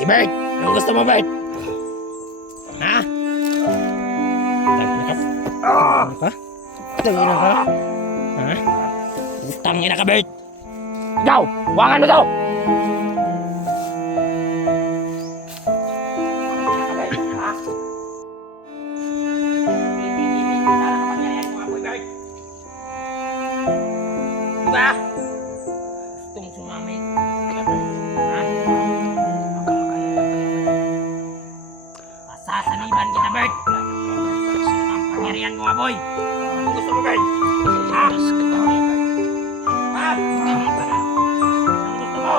Si Bert! Anong gusto mo, Bert? Ha? Tangina ka? Tangina ka? Tangina ka? Ha? Tangina ka, Bert! Ikaw! Buwangan mo to! Diba? Gustong sumami. Ha? Pasasaniban kita, Bert! Ang pangyarihan ko, boy! Ano gusto mo, Bert? Ha? Ha? Ano gusto mo? Ano gusto mo?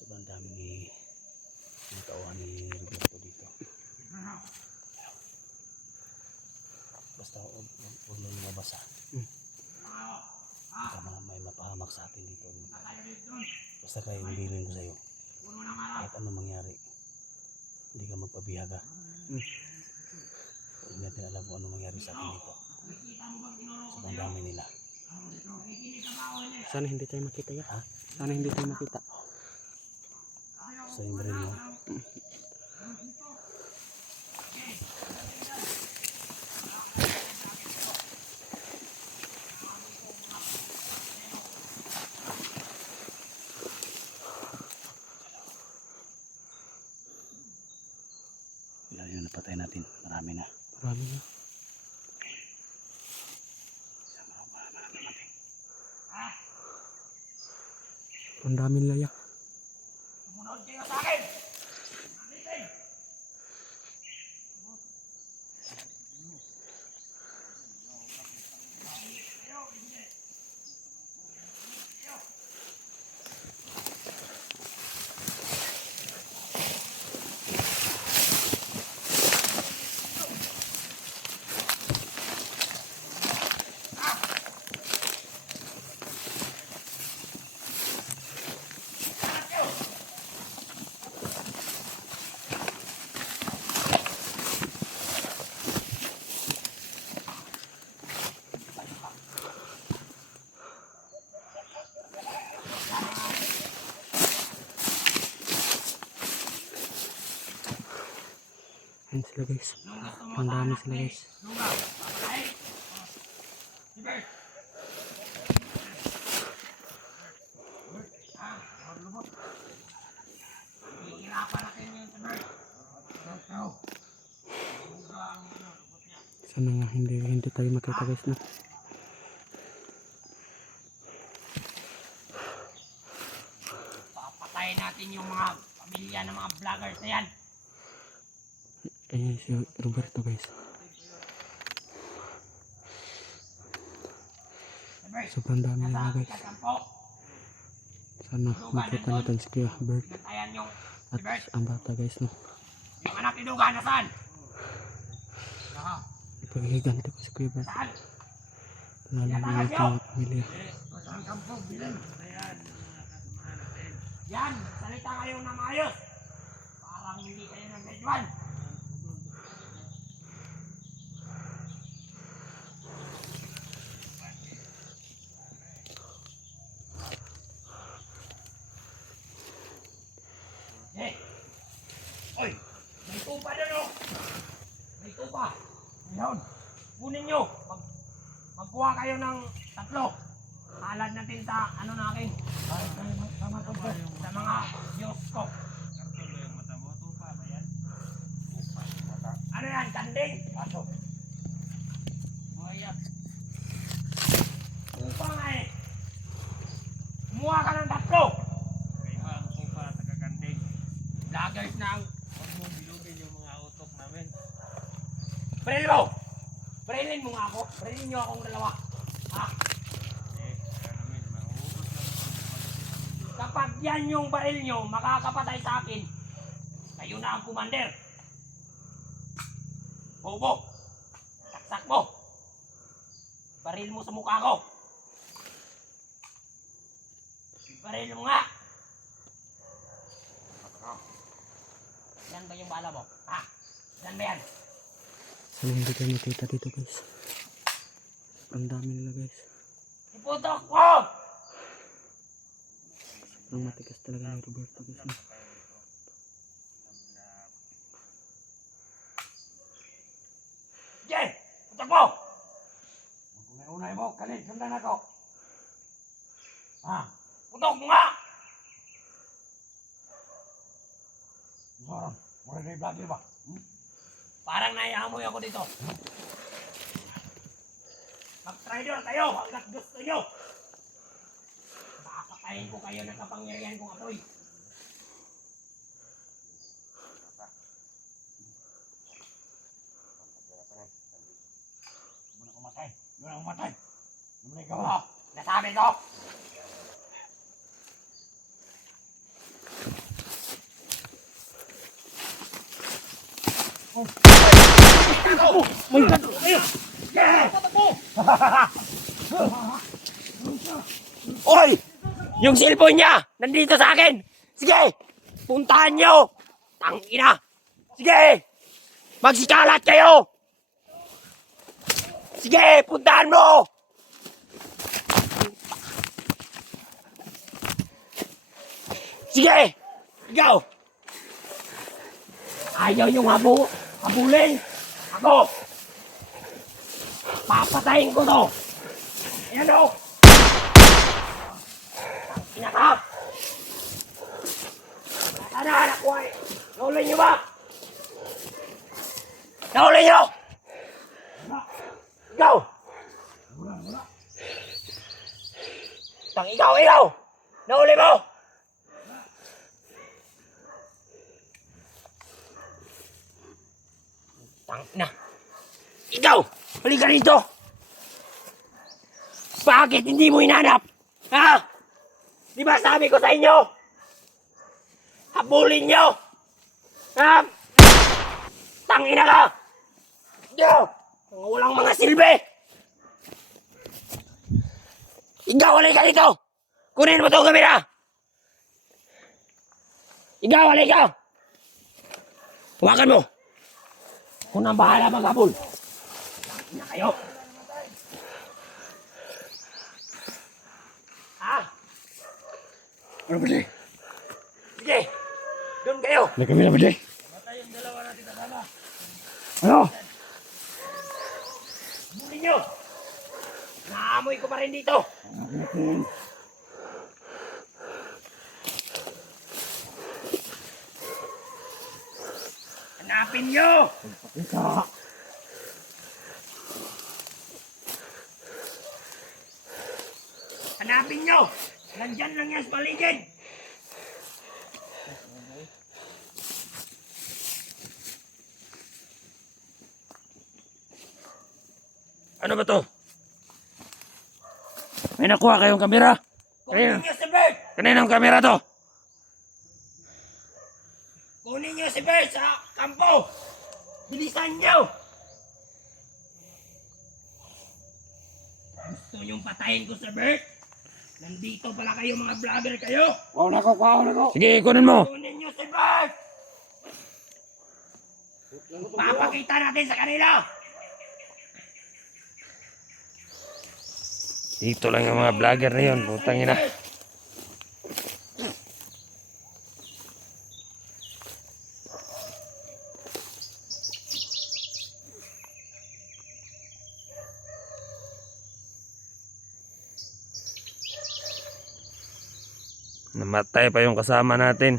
Sobrang dami ni tauhan ni Roberto dito. Basta huwag na lumabas ha. Baka may mapahamak sa atin dito. Basta kayo yung bilin ko sa'yo. Kahit anong mangyari, hindi ka magpabiyaga. Huwag natin alam kung anong mangyari sa atin dito. Sobrang dami nila. Sana hindi tayo makita ya. Ha? Sana hindi tayo makita. Sa yung baril mo. Ilan yung napatay natin? Marami na. Marami na. Ang daming laya. Sumunod kayo sa akin! Ayan sila guys. Ang dami sila guys. Sana nga hindi tayo makita guys na. Papatayin natin yung mga pamilya ng mga vloggers na yan. Ayan si Roberto guys. Sobrang dami nila guys. Sana makita natin si Kuya Bert at ang bata guys no. Yung anak ni Dugan, nasaan? Ipaghiganti ko si Kuya Bert. Lalo na yung mga pamilya. Yan, salita kayo na maayos. Parang hindi kayo nag-graduan. Eh! Oy! May tupa doon oh! May tupa! Ngayon, kunin nyo! Magkuha kayo ng 3. Halad natin sa ano natin. Sa mga Diyos ko. Ano yan? Kanding? Paso. Buhaya. Tupa nga eh. Kumuha ka ng 3. Vloggers na ang huwag mo bilugin yung mga utok namin. Bril mo! Brilin mo nga ako. Brilin nyo akong 2. Ha? Kapag yan yung baril nyo, makakapatay sa akin, kayo na ang commander. Bobo! Saksak mo! Baril mo sa mukha ko. Baril mo nga. Yan ba yung bala mo? Ha? Yan ba yan? Sana hindi kayo makita dito guys. Ang dami nila guys. Iputok mo! Ang matigas talaga ni Roberto guys. No? Sige! Putok mo! Mag-unay mo, kanin, sundan ako. Ha? Putok mo nga! Sorang, mura na yung vlogger ba? Parang naiamoy ako dito. Mag-try-door kayo hanggat gusto nyo. Papatayin ko kayo ng kapangyarihan kong apoy. Hindi mo na kumatay. Hindi mo na kumatay. Hindi mo na ikaw. Nasabi ko. My God! Oy! Yung cellphone niya! Nandito sa akin! Sige! Puntahan nyo! Tangina! Sige! Magsikalat kayo! Sige! Puntahan mo! Sige! Ikaw! Ayaw yung habulin! Ako! Papatayin ko to! Ayan o! Tangina ka! Sana anak ko ay! Nahuli nyo ba? Nahuli nyo! Ikaw! Ikaw! Nahuli mo! Tangina! Ikaw! Halika rito! Bakit hindi mo hinanap? Ha? Di ba sabi ko sa inyo? Habulin nyo! Ha? Tangina ka! Ikaw! Mga walang mga silbi! Ikaw, halika rito! Kunin mo itong kamera! Ikaw, halika! Huwakan mo! Kung nang bahala maghabol! Na kayo! Ha? Ano ba di? Sige! Doon kayo! May kamera ba di? Matay yung dalawa natin kasama! Ano? Habulin nyo! Naamoy ko pa rin dito! Hanapin nyo! Ika! Hanapin nyo! Nandyan lang yan sa paligid! Ano ba to? May nakuha kayong kamera? Kunin nyo si Bert! Kaninang kamera to? Kunin nyo si Bert sa kampo! Bilisan nyo! Gusto nyong patayin ko si Bert? Nandito pala kayo mga vlogger kayo! Wow na ko! Sige, kunin mo! Kunin nyo si Bert! Papakita natin sa kanila! Dito lang yung mga vlogger na yun, putang ina. Namatay pa yung kasama natin.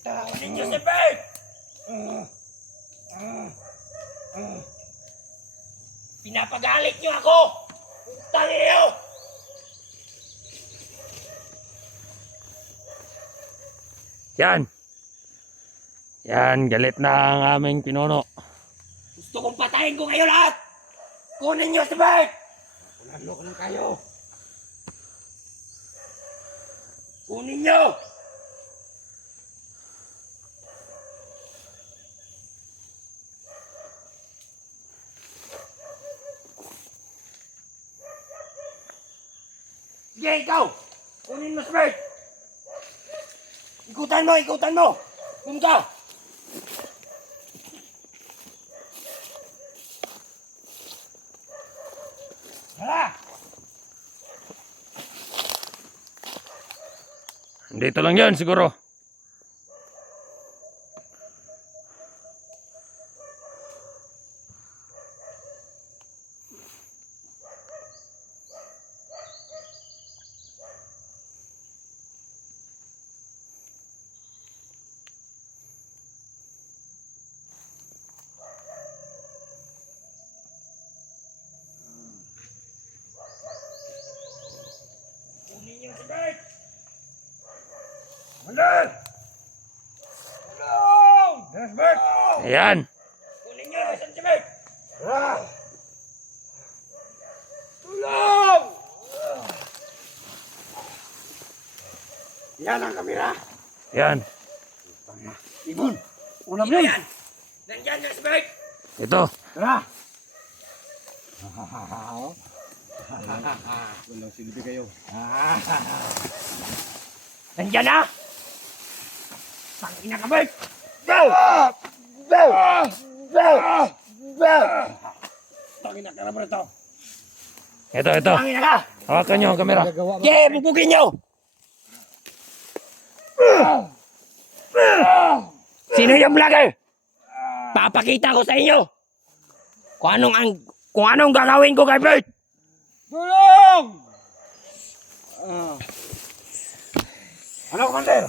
Kunin nyo si Bert! Pinapagalit nyo ako! Putang niyo! Yan. Yan, galit na ang aming pinuno. Gusto kong patayin ko kayo lahat! Kunin nyo si Bert! Kunalo ko lang kayo! Kunin nyo! Sige, ikaw! Kunin mo si Bert! Ikutan mo, ikutan mo! Kung ka! Hala! Dito lang yan siguro. Kunin niyo si Bert! Mandal! Tulong! Yes, Bert! Ayan. Kunin niyo si Bert! Tulong! Yan ang kamera. Ayan. Ibon! Ulam yan! Nandyan na si Bert! Ito. Tara! Walang silbi kayo. Nandyan na! Tangina ka, Bert! Go! Go! Go! Go! Tangina ka naman ito! Ito. Tangina ka! Hawakan nyo ang kamera. Yeah, bubugin nyo! Sino yung vlogger? Papakita ko sa inyo kung anong gagawin ko kay Bert! Tulong! Ano, Commander?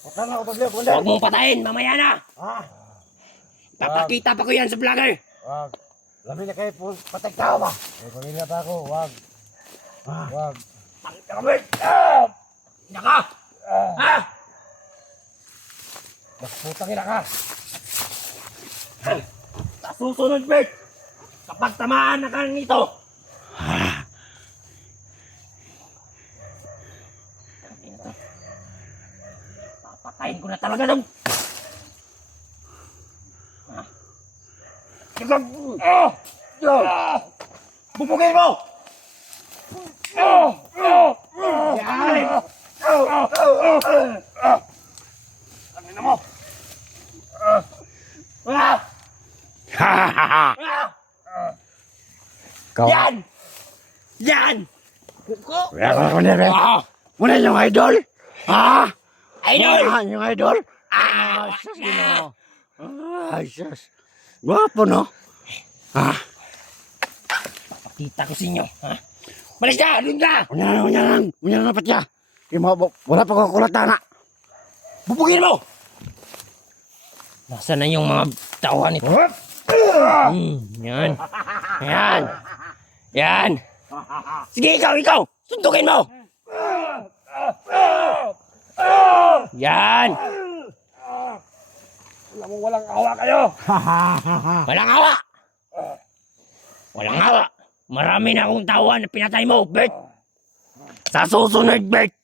Huwag na ako pag-live, Commander. Huwag mong patayin, mamaya na. Papakita pa ko yan sa vlogger. Wag. Labi na kayo, patay tao ba? May pamilya pa ako, wag. Wag. Pakita ka, Bert! Naka! Ha? Mas putang ina ka. Sa susunod, Bert! Kapag tamaan na ka nito, papatayin ko na talaga dong! Bubugin mo! Yan! Ano na mo? Yan! Yan! Kaya ko na rin. Muna yung idol. Idol! Yung idol. Sus, gino. Ay, sus. Gwapo, no? Pakita ko sa inyo, ha? Malis ka! Doon ka! Unya lang patya. Wala pa ko kulatan na. Bubugin mo! Nasaan na yung mga tauhan nito? Yan. Yan. Yan. Sige, ikaw! Suntukin mo! Yan! Walang awa kayo. Walang awa! Walang awa! Marami na akong tauhan na pinatay mo, Bert! Sa susunod, Bert!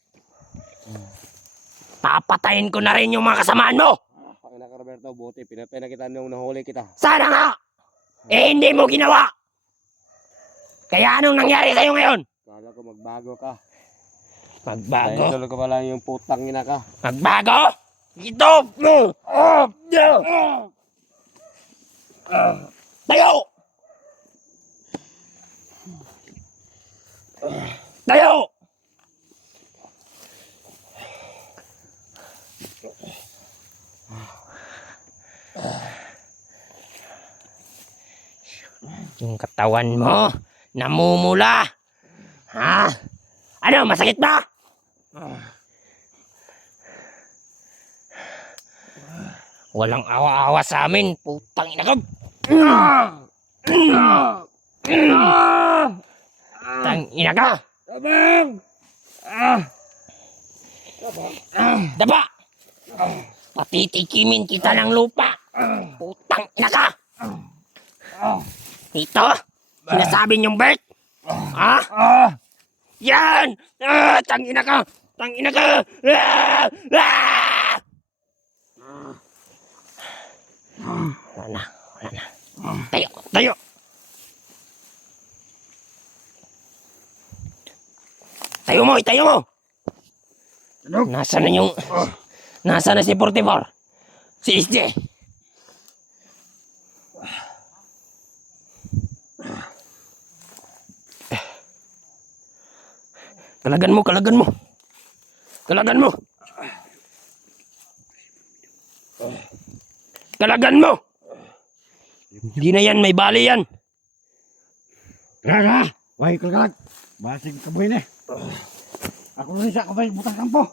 Papatayin ko na rin yung mga kasamaan mo! Pakina ka, Roberto, buti. Pinatay na kita nung nahuli kita. Sana nga! Eh, hindi mo ginawa! Kaya anong nangyari sa'yo ngayon? Kala ko magbago ka. Magbago? Idol ko pa lang yung putang ina ka. Magbago? Ito! Tayo! Tayo! Yung katawan mo, namumula. Ha? Ano, masakit ba? Walang awa-awa sa amin, putang ina ko. Tang ina ka. Daba! Patitikimin kita ng lupa. Putang ina ka. Ito, sinasabi niyong Bert? Ha? Yan! Tangina ka! Tangina ka! Wala na. Tayo! Tayo! Itayo mo, itayo mo! Nasaan na yung... Nasaan na si 44? Si SJ! Kalagan mo, kalagan mo! Kalagan mo! Kalagan mo! Hindi na yan, may bali yan! Kaya! Wahai kagalag! Basig kabuhin eh! Ako rin siya kabay butang kampo!